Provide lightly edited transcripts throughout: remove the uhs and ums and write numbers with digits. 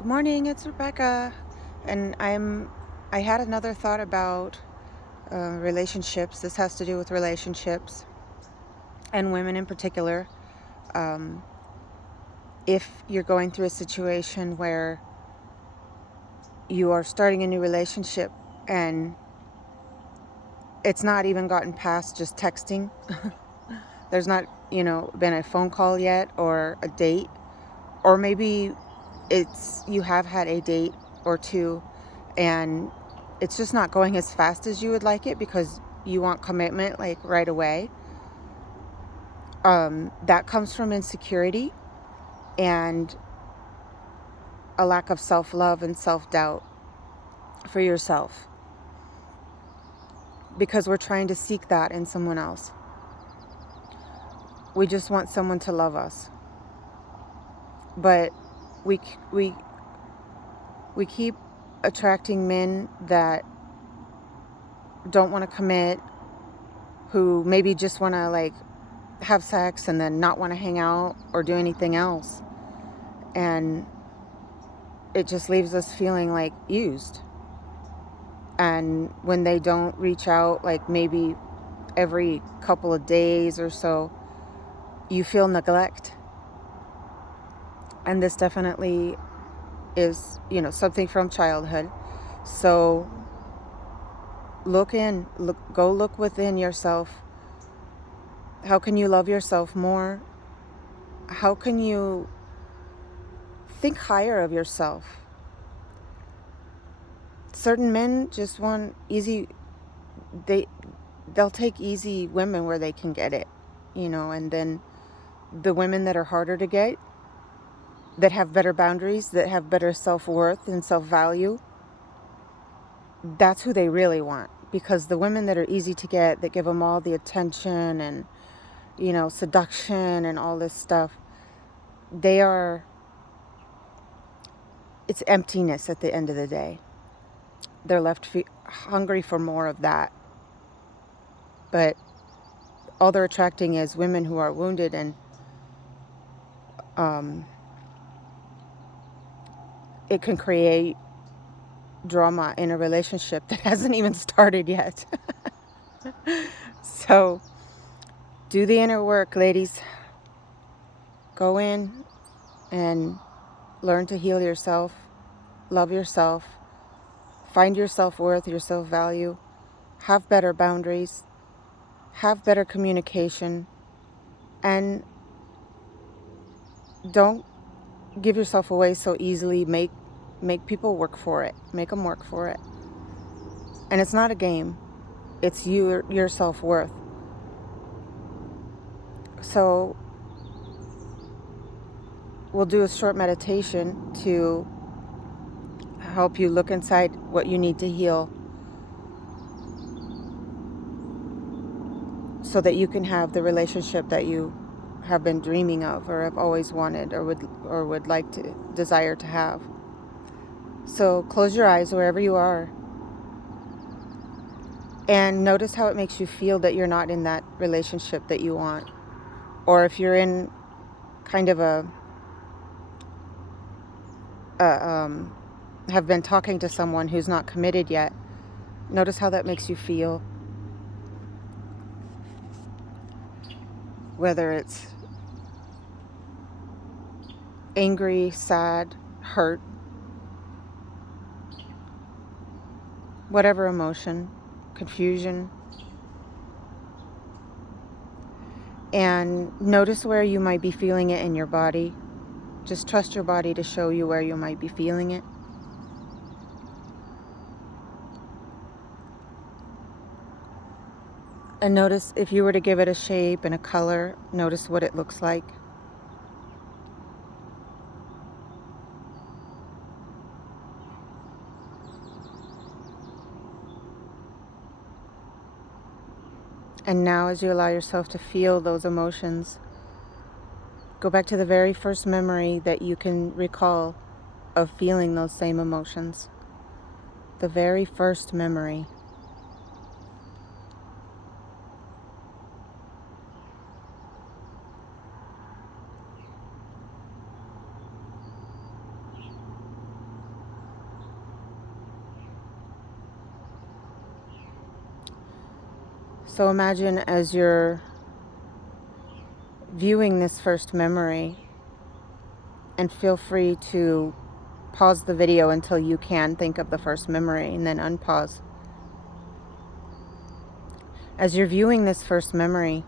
Good morning, it's Rebecca, and I had another thought about relationships. This has to do with relationships and women in particular. Um, if you're going through a situation where you are starting a new relationship and it's not even gotten past just texting, there's not, been a phone call yet or a date, or maybe it's you have had a date or two and it's just not going as fast as you would like it because you want commitment like right away. That comes from insecurity and a lack of self-love and self-doubt for yourself, because we're trying to seek that in someone else. We just want someone to love us, but we we we keep attracting men that don't want to commit, who maybe just want to like have sex and then not want to hang out or do anything else. And it just leaves us feeling like used. And when they don't reach out, like maybe every couple of days or so, you feel neglect. And this definitely is, something from childhood. So go look within yourself. How can you love yourself more? How can you think higher of yourself? Certain men just want easy, they they'll take easy women where they can get it, and then the women that are harder to get, that have better boundaries, that have better self-worth and self-value, that's who they really want. Because the women that are easy to get, that give them all the attention and, seduction and all this stuff, they are, it's emptiness at the end of the day. They're left hungry for more of that. But all they're attracting is women who are wounded, and um, it can create drama in a relationship that hasn't even started yet. So do the inner work, ladies. Go in and learn to heal yourself, love yourself, find your self-worth, your self-value, have better boundaries, have better communication, and don't give yourself away so easily. Make people work for it. Make them work for it. And it's not a game. It's your self-worth. So we'll do a short meditation to help you look inside what you need to heal, so that you can have the relationship that you have been dreaming of, or have always wanted, or would like to desire to have. So close your eyes wherever you are and notice how it makes you feel that you're not in that relationship that you want. Or if you're in kind of have been talking to someone who's not committed yet, notice how that makes you feel. Whether it's angry, sad, hurt, whatever emotion, confusion. And notice where you might be feeling it in your body. Just trust your body to show you where you might be feeling it. And notice if you were to give it a shape and a color, notice what it looks like. And now, as you allow yourself to feel those emotions, go back to the very first memory that you can recall of feeling those same emotions. The very first memory. So imagine as you're viewing this first memory, and feel free to pause the video until you can think of the first memory and then unpause. As you're viewing this first memory,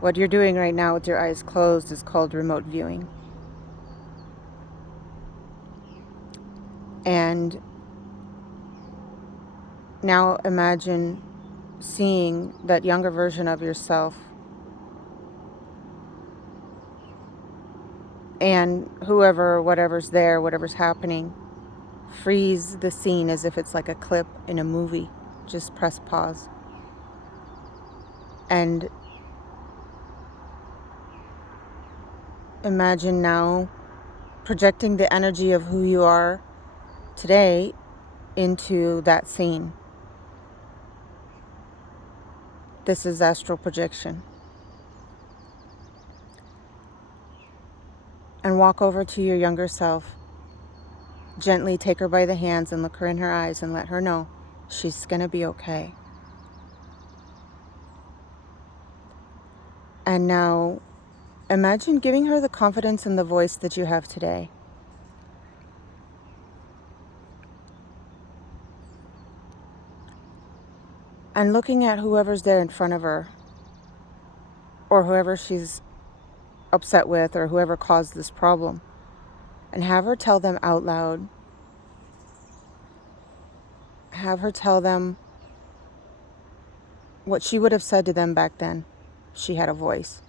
what you're doing right now with your eyes closed is called remote viewing. And now imagine seeing that younger version of yourself and whoever, whatever's there, whatever's happening, freeze the scene as if it's like a clip in a movie. Just press pause. And imagine now projecting the energy of who you are today into that scene. This is astral projection. And walk over to your younger self. Gently take her by the hands and look her in her eyes and let her know she's going to be okay. And now imagine giving her the confidence and the voice that you have today. And looking at whoever's there in front of her, or whoever she's upset with, or whoever caused this problem, and have her tell them out loud. Have her tell them what she would have said to them back then. She had a voice.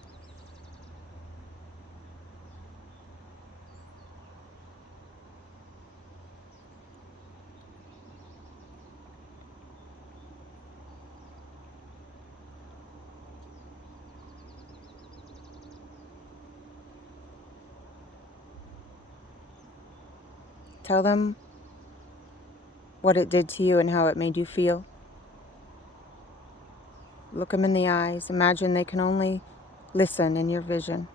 Tell them what it did to you and how it made you feel. Look them in the eyes. Imagine they can only listen in your vision.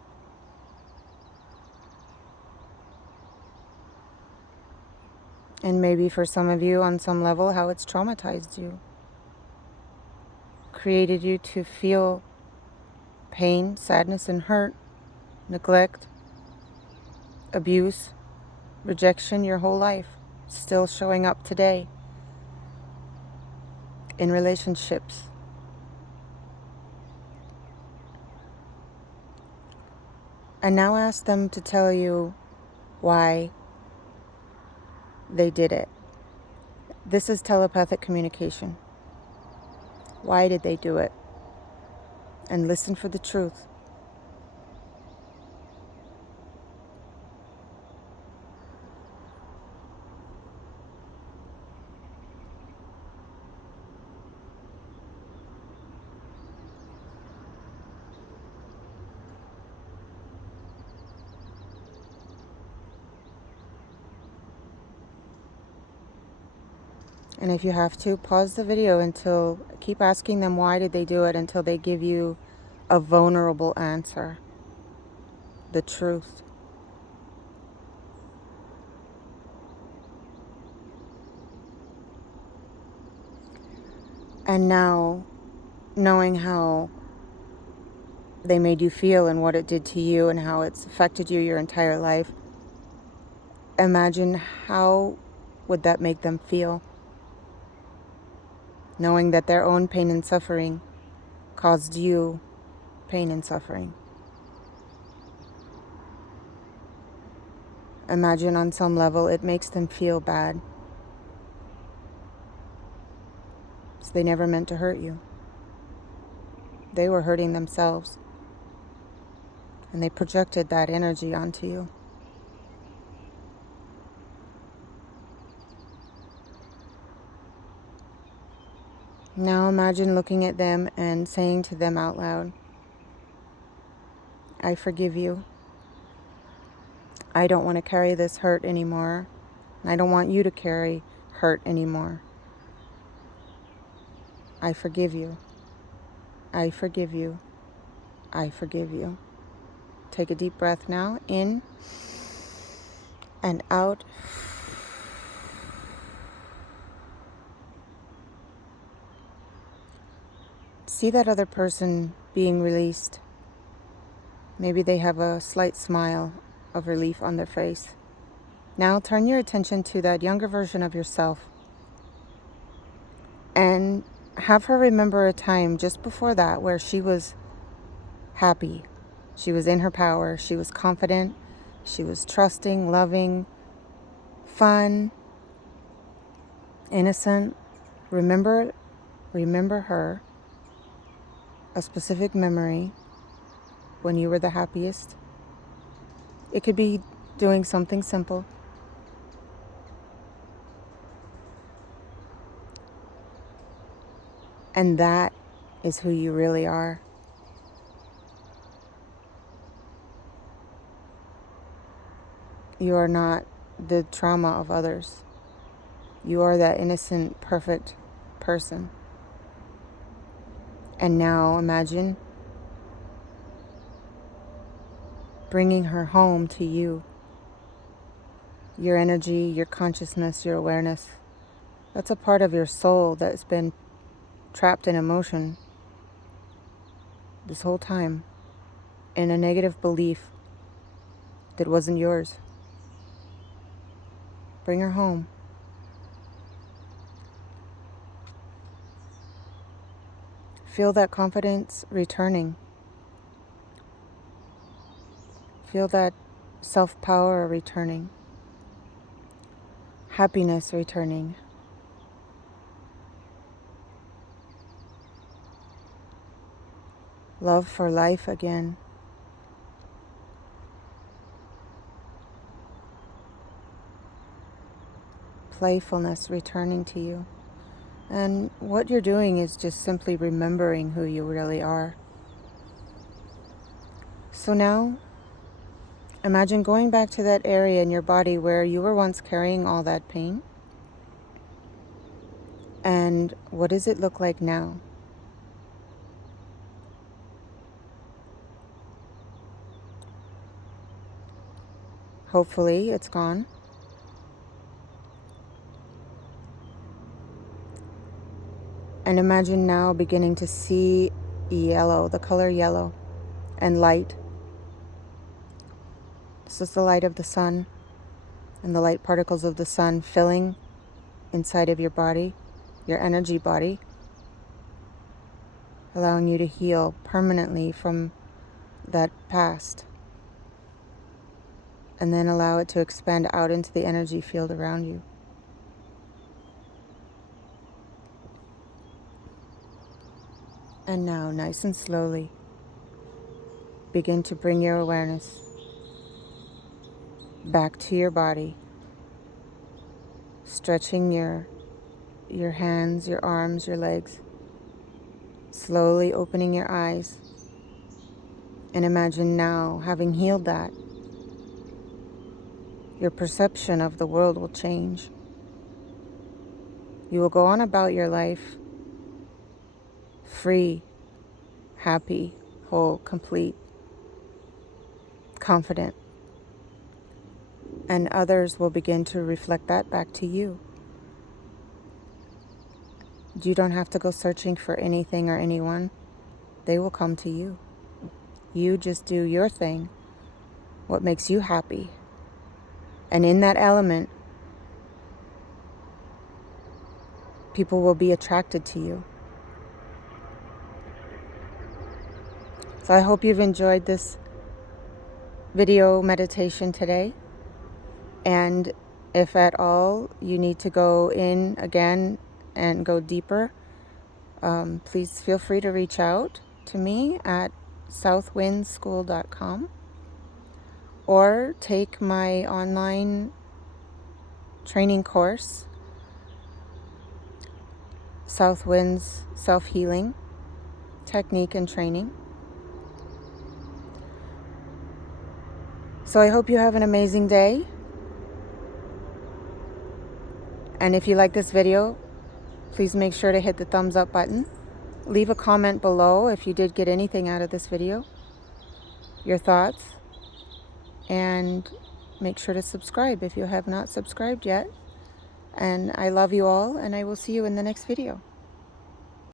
And maybe for some of you, on some level, how it's traumatized you. Created you to feel pain, sadness, and hurt, neglect, abuse, rejection your whole life. Still showing up today in relationships. And now ask them to tell you why they did it. This is telepathic communication. Why did they do it? And listen for the truth. And if you have to, pause the video until, keep asking them why did they do it until they give you a vulnerable answer. The truth. And now, knowing how they made you feel and what it did to you and how it's affected you your entire life, imagine how would that make them feel, knowing that their own pain and suffering caused you pain and suffering. Imagine on some level it makes them feel bad. So they never meant to hurt you. They were hurting themselves. And they projected that energy onto you. Now imagine looking at them and saying to them out loud, I forgive you. I don't want to carry this hurt anymore. I don't want you to carry hurt anymore. I forgive you. I forgive you. I forgive you. Take a deep breath now, in and out. See that other person being released. Maybe they have a slight smile of relief on their face. Now turn your attention to that younger version of yourself and have her remember a time just before that where she was happy. She was in her power. She was confident. She was trusting, loving, fun, innocent. Remember her, a specific memory when you were the happiest. It could be doing something simple. And that is who you really are. You are not the trauma of others. You are that innocent, perfect person. And now imagine bringing her home to you. Your energy, your consciousness, your awareness. That's a part of your soul that's been trapped in emotion this whole time, in a negative belief that wasn't yours. Bring her home. Feel that confidence returning. Feel that self-power returning. Happiness returning. Love for life again. Playfulness returning to you. And what you're doing is just simply remembering who you really are. So now, imagine going back to that area in your body where you were once carrying all that pain. And what does it look like now? Hopefully it's gone. And imagine now beginning to see yellow, the color yellow, and light. This is the light of the sun and the light particles of the sun filling inside of your body, your energy body, allowing you to heal permanently from that past. And then allow it to expand out into the energy field around you. And now, nice and slowly, begin to bring your awareness back to your body, stretching your hands, your arms, your legs, slowly opening your eyes, and imagine now, having healed that, your perception of the world will change. You will go on about your life free, happy, whole, complete, confident. And others will begin to reflect that back to you. You don't have to go searching for anything or anyone. They will come to you. You just do your thing, what makes you happy. And in that element, people will be attracted to you. So I hope you've enjoyed this video meditation today. And if at all you need to go in again and go deeper, please feel free to reach out to me at southwindschool.com or take my online training course, Southwinds Self-Healing Technique and Training. So I hope you have an amazing day. And if you like this video, please make sure to hit the thumbs up button. Leave a comment below if you did get anything out of this video, your thoughts, and make sure to subscribe if you have not subscribed yet. And I love you all, and I will see you in the next video.